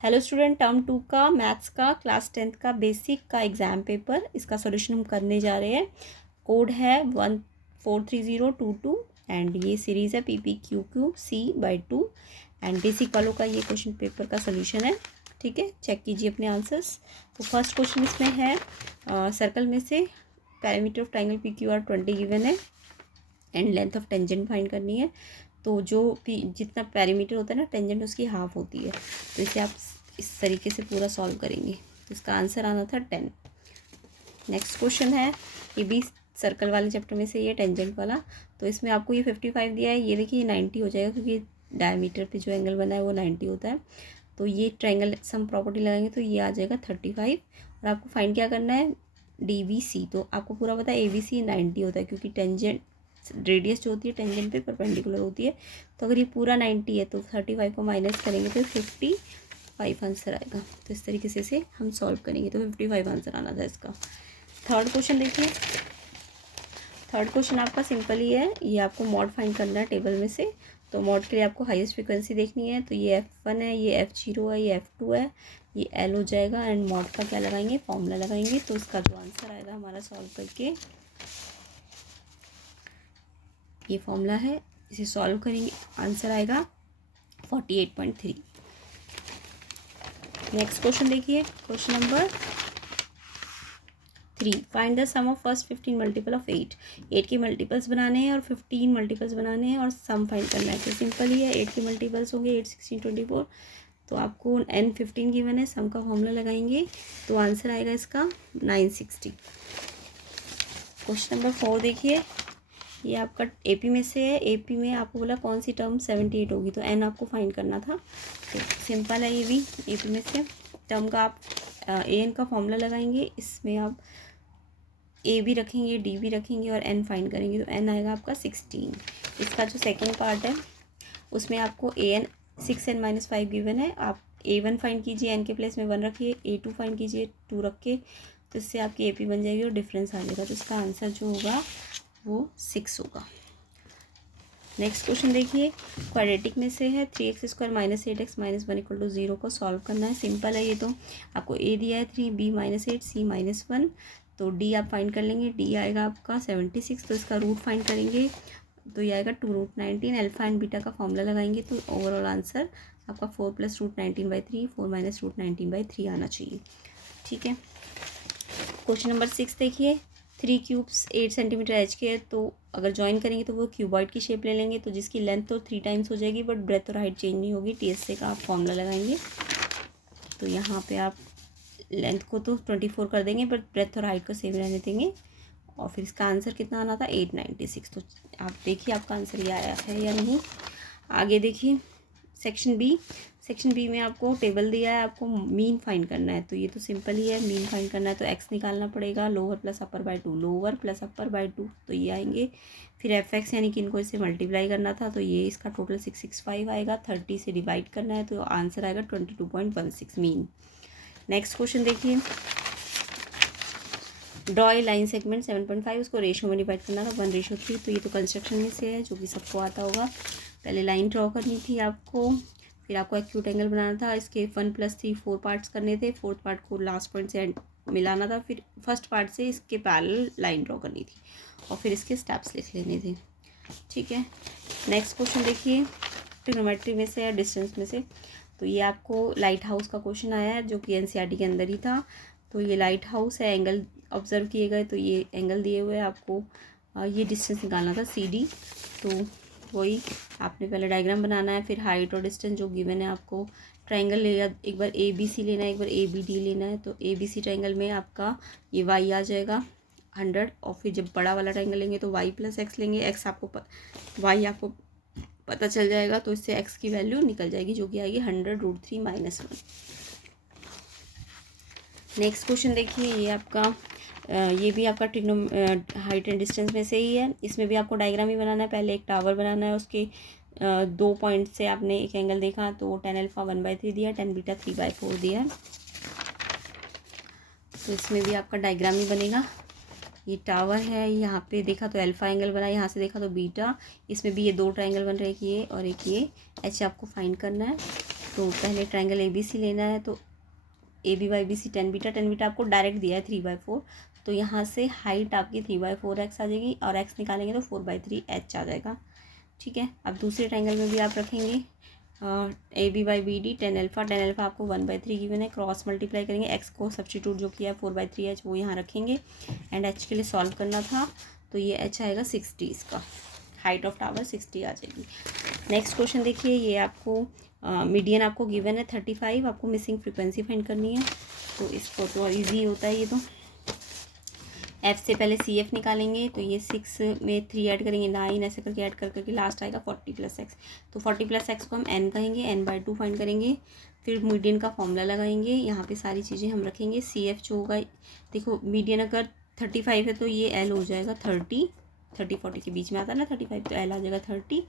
Hello student, term 2 का maths का class 10th का बेसिक का एग्ज़ाम पेपर, इसका सॉल्यूशन हम करने जा रहे हैं। कोड है 143022 एंड ये सीरीज़ है PPQQC/2 एंड बेसिक वालों का ये क्वेश्चन पेपर का सॉल्यूशन है। ठीक है, चेक कीजिए अपने आंसर्स। तो फर्स्ट क्वेश्चन इसमें है सर्कल में से parameter of triangle PQR 20 given है and length of tangent find करनी है। तो जो जितना पैरामीटर होता है ना, टेंजेंट उसकी हाफ होती है। तो इसे आप इस तरीके से पूरा सॉल्व करेंगे। तो इसका आंसर आना था 10। नेक्स्ट क्वेश्चन है, ये भी सर्कल वाले चैप्टर में से, ये टेंजेंट वाला। तो इसमें आपको ये 55 दिया है, ये देखिए 90 हो जाएगा क्योंकि डायमीटर पे जो एंगल बना है वो 90 होता है। तो ये ट्रायंगल सम प्रॉपर्टी लगाएंगे तो ये आ जाएगा 35। और आपको फाइंड क्या करना है, DBC। तो आपको पूरा पता है ABC 90 होता है क्योंकि टेंजेंट रेडियस जो होती है टेंजेंट पे परपेंडिकुलर होती है। तो अगर ये पूरा 90 है तो 35 को माइनस करेंगे तो 55 आंसर आएगा। तो इस तरीके से हम सॉल्व करेंगे तो 55 आंसर आना था इसका। थर्ड क्वेश्चन देखिए। थर्ड क्वेश्चन आपका सिंपल ही है, ये आपको मॉड फाइंड करना है टेबल में से। तो मॉड के लिए आपको हाईएस्ट फ्रिक्वेंसी देखनी है। तो ये F1 है, ये F0 है, ये F2 है, ये L हो जाएगा। एंड मॉड का क्या लगाएंगे, फॉर्मूला लगाएंगे। तो इसका जो आंसर आएगा हमारा सॉल्व करके, ये फॉर्मूला है, इसे सॉल्व करेंगे, आंसर आएगा 48.3। नेक्स्ट क्वेश्चन देखिए, question number 3। Find the sum of first 15 multiple of 8। 8 के मल्टीपल्स बनाने हैं और 15 मल्टीपल्स बनाने हैं और सम फाइंड करना है। तो सिंपल ही है, 8 के मल्टीपल्स होंगे 8, 16, 24। तो आपको n 15 गिवन है, सम का फॉर्मूला लगाएंगे तो आंसर आएगा इसका 960। क्वेश्चन नंबर 4 देखिए, ये आपका AP में से है। AP में आपको बोला कौन सी टर्म 78 होगी, तो n आपको फाइंड करना था। तो सिंपल है, ये भी AP में से टर्म का आप AN का फॉर्मूला लगाएंगे। इसमें आप A भी रखेंगे, D भी रखेंगे और n फाइंड करेंगे तो n आएगा आपका 16। इसका जो सेकेंड पार्ट है उसमें आपको AN 6n-5 गिवन है। आप A1 फाइंड कीजिए, n के प्लेस में 1 रखिए, A2 फाइंड कीजिए 2 रख के, तो इससे आपकी AP बन जाएगी और डिफरेंस आ जाएगा। तो इसका आंसर जो होगा वो 6 होगा। नेक्स्ट क्वेश्चन देखिए, क्वाड्रेटिक में से है 3x² - 8x - 1 = 0 को सॉल्व करना है। सिंपल है, ये तो आपको A दिया है 3, B -8, C -1। तो D आप फाइंड कर लेंगे, D आएगा आपका 76। तो इसका रूट फाइंड करेंगे तो ये आएगा 2√19। अल्फा एंड बीटा का फॉर्मूला लगाएंगे तो ओवरऑल आंसर आपका 4 + √19/3, 4 - √19/3 आना चाहिए। ठीक है, क्वेश्चन नंबर 6 देखिए। 3 क्यूब्स 8 सेंटीमीटर एच के है, तो अगर ज्वाइन करेंगे तो वो क्यूबॉइड की शेप ले लेंगे। तो जिसकी लेंथ तो 3 टाइम्स हो जाएगी बट ब्रेथ और हाइट चेंज नहीं होगी। TSA का आप फॉर्मूला लगाएंगे तो यहाँ पे आप लेंथ को तो 24 कर देंगे बट ब्रेथ और हाइट को सेम रहने देंगे। और फिर इसका आंसर कितना आना था, 896। तो आप देखिए आपका आंसर ये आया है या नहीं। आगे देखिए, सेक्शन बी में आपको टेबल दिया है, आपको मीन फाइंड करना है। तो ये तो सिंपल ही है, मीन फाइंड करना है तो x निकालना पड़ेगा, lower plus upper by 2, lower plus upper by 2, तो ये आएंगे। फिर fx यानी कि इनको इससे मल्टीप्लाई करना था तो ये इसका टोटल 665 आएगा। 30 से डिवाइड करना है तो आंसर आएगा 22.16 मीन। नेक्स्ट क्वेश्चन देखिए, ड्रॉ ए लाइन सेगमेंट 7.5, उसको रेशो में डिवाइड करना था 1:3। तो ये तो कंस्ट्रक्शन में से है जो कि सबको आता होगा। पहले लाइन ड्रॉ करनी थी आपको, फिर आपको एक्यूट एंगल बनाना था। इसके 1 + 3 4 पार्ट्स करने थे। फोर्थ पार्ट को लास्ट पॉइंट से मिलाना था। फिर फर्स्ट पार्ट से इसके पैरेलल लाइन ड्रॉ करनी थी और फिर इसके स्टेप्स लिख लेने थे। ठीक है, नेक्स्ट क्वेश्चन देखिए, ट्रिग्नोमेट्री में से या डिस्टेंस में से। तो ये आपको लाइट हाउस का क्वेश्चन आया है जो कि NCERT के अंदर ही था। तो ये लाइट हाउस है, एंगल ऑब्जर्व किए गए, तो ये एंगल दिए हुए हैं आपको। ये डिस्टेंस निकालना था CD। तो वही आपने पहले डायग्राम बनाना है, फिर हाइट और डिस्टेंस जो गिवन है आपको ट्रायंगल लेगा। एक बार ABC लेना है, एक बार ABD लेना है। तो ABC ट्रायंगल में आपका ये y आ जाएगा 100। और फिर जब बड़ा वाला ट्रायंगल लेंगे तो y + x लेंगे। x आपको y आपको पता चल जाएगा तो इससे x की वैल्यू निकल जाएगी जो कि आएगी 100√3 - 1। नेक्स्ट क्वेश्चन देखिए, ये आपका ये भी आपका हाइट एंड डिस्टेंस में से ही है। इसमें भी आपको डायग्राम ही बनाना है। पहले एक टावर बनाना है, उसके 2 पॉइंट से आपने एक एंगल देखा तो tan अल्फा 1/3 दिया, tan बीटा 3/4 दिया है। तो इसमें भी आपका डायग्राम ही बनेगा। ये टावर है, यहाँ पे देखा तो अल्फा एंगल बना, यहाँ से देखा तो बीटा। इसमें भी ये 2 ट्रायंगल बन रहे हैं, एक ये और एक ये। H आपको फाइंड करना है। तो पहले ट्रायंगल ABC लेना है, तो AB/BC 10 बीटा, 10 बीटा आपको डायरेक्ट दिया है 3/4, तो यहाँ से हाइट आपकी 3/4x आ जाएगी और x निकालेंगे तो 4/3h आ जाएगा। ठीक है, अब दूसरे ट्रायंगल में भी आप रखेंगे AB/BD 10 अल्फ़ा, 10 अल्फ़ा आपको 1/3 गिवन है, क्रॉस मल्टीप्लाई करेंगे, x को सब्स्टिट्यूट जो किया है 4/3h वो यहाँ रखेंगे एंड h के लिए सॉल्व करना था, तो ये h आएगा 60, इसका हाइट ऑफ टावर 60 आ जाएगी। नेक्स्ट क्वेश्चन देखिए, ये आपको मीडियन आपको गिवन है 35, आपको मिसिंग फ्रीक्वेंसी फाइंड करनी है, तो इसको तो ईजी होता है ये तो। f से पहले CF निकालेंगे, तो ये 6 में 3 ऐड करेंगे 9, ऐसे करके ऐड कर करके लास्ट आएगा 40 + x, तो 40 + x को हम n कहेंगे, n/2 फाइंड करेंगे, फिर मीडियन का फॉर्मूला लगाएंगे, यहाँ पे सारी चीज़ें हम रखेंगे। CF जो होगा, देखो मीडियन अगर 35 है तो ये L हो जाएगा 30-40 के बीच में आता है ना 35, तो L आ जाएगा 30।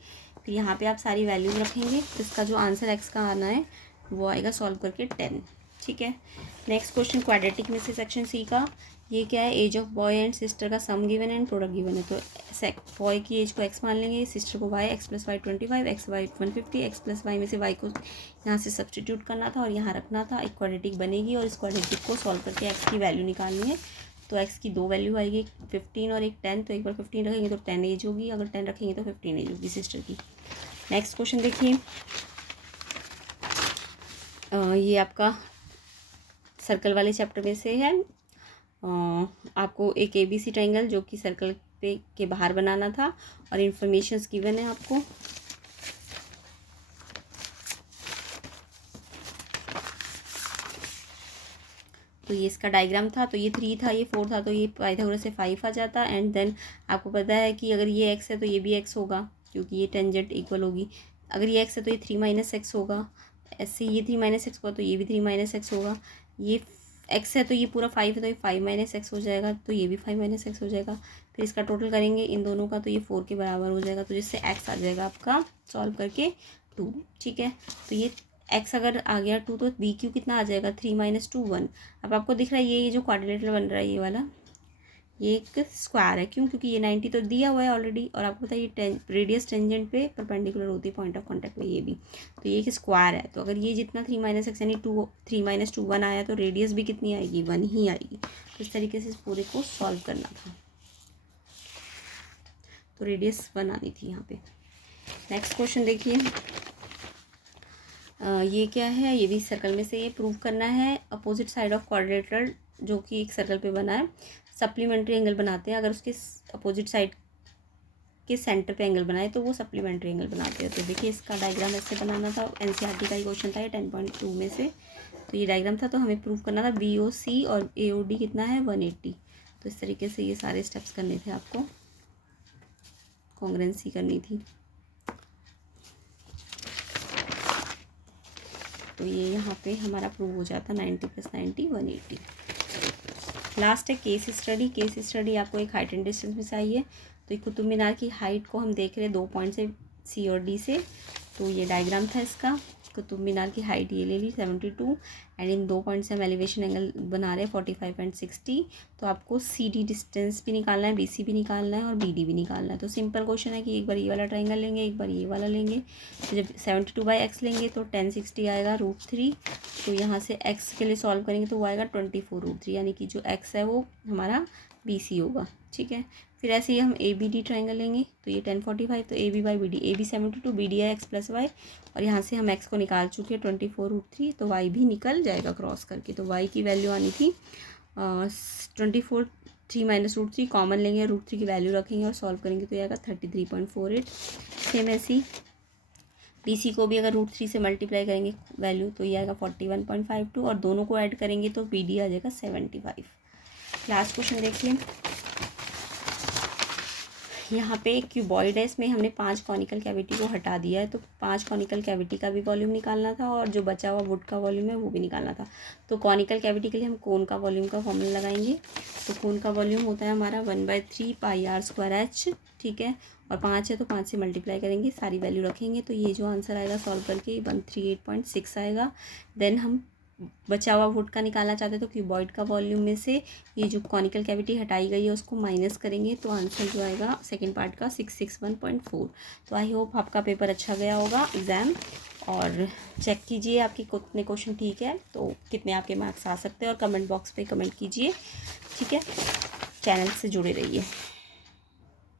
फिर यहाँ पे आप सारी वैल्यूज रखेंगे, तो इसका जो आंसर x का आना है वो आएगा सॉल्व करके 10। ठीक है, नेक्स्ट क्वेश्चन क्वाड्रेटिक में से सेक्शन C का, ये क्या है, age of boy and sister का सम गिवन है एंड प्रोडक्ट गिवन है, तो बॉय की एज को x मान लेंगे, सिस्टर को y, x + y 25, x y 150, x + y में से y को यहाँ से सब्सटीट्यूट करना था और यहाँ रखना था, एक क्वाड्रेटिक बनेगी और इस क्वाड्रेटिक को सॉल्व करके x की वैल्यू निकालनी है। तो x की दो वैल्यू आएगी, 15 और एक 10, तो एक बार 15 रखेंगे तो 10 एज होगी, अगर 10 रखेंगे तो 15 एज होगी सिस्टर की। नेक्स्ट क्वेश्चन देखिए, ये आपका सर्कल वाले चैप्टर में से है, आपको एक ABC ट्रायंगल जो कि सर्कल पे के बाहर बनाना था और इन्फॉर्मेशंस गिवन है आपको। तो ये इसका डायग्राम था, तो ये 3 था, ये 4 था, तो ये पाइथागोरस से 5 आ जाता एंड देन आपको पता है कि अगर ये x है तो ये भी x होगा क्योंकि ये टेंजेंट इक्वल होगी, अगर ये x है तो ये 3 - x होगा, ऐसे ये 3 - x होगा तो ये भी 3 - x होगा, ये x है तो ये पूरा 5 है तो ये 5 - x हो जाएगा, तो ये भी 5 - x हो जाएगा, फिर इसका टोटल करेंगे इन दोनों का तो ये 4 के बराबर हो जाएगा, तो जिससे x आ जाएगा आपका सॉल्व करके 2। ठीक है, तो ये x अगर आ गया 2 तो BQ कितना आ जाएगा 3 - 2 1। अब आपको दिख रहा है ये जो क्वाड्रिलेटरल बन रहा है ये वाला, ये एक स्क्वायर है, क्यों, क्योंकि ये 90 तो दिया हुआ है ऑलरेडी और आपको पता है ये रेडियस टेंजेंट पे परपेंडिकुलर होती है पॉइंट ऑफ कांटेक्ट पे, ये भी, तो ये एक स्क्वायर है, तो अगर ये जितना 3 - x यानी 3 - 2 1 आया तो रेडियस भी कितनी आएगी 1 ही आएगी, तो इस तरीके से इस पूरे को सॉल्व करना था, तो रेडियस 1 आनी थी यहाँ पे। नेक्स्ट क्वेश्चन देखिए, ये क्या है, ये भी सर्कल में से ये प्रूव करना है, अपोजिट साइड ऑफ क्वाड्रिलेटरल जो कि एक सर्कल पे बना है सप्लीमेंट्री एंगल बनाते हैं, अगर उसके अपोजिट साइड के सेंटर पे एंगल बनाए तो वो सप्लीमेंट्री एंगल बनाते हैं। तो देखिए इसका डायग्राम ऐसे बनाना था, NCERT का ही क्वेश्चन था ये 10.2 में से, तो ये डायग्राम था, तो हमें प्रूव करना था BOC और AOD कितना है 180, तो इस तरीके से ये सारे स्टेप्स करने थे आपको, कॉन्ग्रुएंसी करनी थी, तो ये यहाँ पे हमारा प्रूव हो जाता 90 + 90 180। लास्ट है केस स्टडी। केस स्टडी आपको एक हाइट एंड डिस्टेंस में चाहिए, तो कुतुब मीनार की हाइट को हम देख रहे हैं 2 पॉइंट से C और D से, तो ये डायग्राम था इसका, कुतुब मीनार की हाइट ये ले ली 72 एंड इन 2 पॉइंट से हम एलिवेशन एंगल बना रहे हैं 45 एंड 60, तो आपको CD डिस्टेंस भी निकालना है, BC भी निकालना है और BD भी निकालना है। तो सिंपल क्वेश्चन है कि एक बार ये वाला ट्रायंगल लेंगे, एक बार ये वाला लेंगे, तो जब 72/x लेंगे तो 1060 आएगा √3, तो यहाँ से x के लिए सॉल्व करेंगे तो वो आएगा 24 √3, यानी कि जो x है वो हमारा BC होगा। ठीक है, फिर ऐसे ही हम ABD ट्रायंगल लेंगे, तो ये 1045, तो AB/BD, AB 72, BD है x + y, और यहाँ से हम x को निकाल चुके हैं 24 √3, तो y भी निकल जाएगा क्रॉस करके, तो y की वैल्यू आनी थी 24, 3 - √3 कॉमन लेंगे, √3 की वैल्यू रखेंगे और सॉल्व करेंगे तो ये आएगा 33.48। सेम ऐसे ही BC को भी अगर √3 से मल्टीप्लाई करेंगे वैल्यू तो ये आएगा 41.52 और दोनों को ऐड करेंगे तो BD आ जाएगा 75। लास्ट क्वेश्चन देखिए, यहाँ पे एक क्यूबॉइड है, इसमें हमने 5 कॉनिकल कैविटी को हटा दिया है, तो 5 कॉनिकल कैविटी का भी वॉल्यूम निकालना था और जो बचा हुआ वुड का वॉल्यूम है वो भी निकालना था। तो कॉनिकल कैविटी के लिए हम कोन का वॉल्यूम का फॉर्मूला लगाएंगे, तो कोन का वॉल्यूम होता है हमारा 1/3 πr²h। ठीक है, और 5 है तो 5 से मल्टीप्लाई करेंगे, सारी वैल्यू रखेंगे, तो ये जो आंसर आएगा सॉल्व करके 138.6 आएगा। देन हम बचा हुआ वुड का निकालना चाहते हैं, तो क्यूबॉइड का वॉल्यूम में से ये जो कॉनिकल कैविटी हटाई गई है उसको माइनस करेंगे, तो आंसर जो आएगा सेकंड पार्ट का 661.4। तो आई होप आपका पेपर अच्छा गया होगा एग्ज़ाम, और चेक कीजिए आपके कितने क्वेश्चन ठीक है, तो कितने आपके मार्क्स आ सकते हैं, और कमेंट बॉक्स पे कमेंट कीजिए। ठीक है, चैनल से जुड़े रहिए।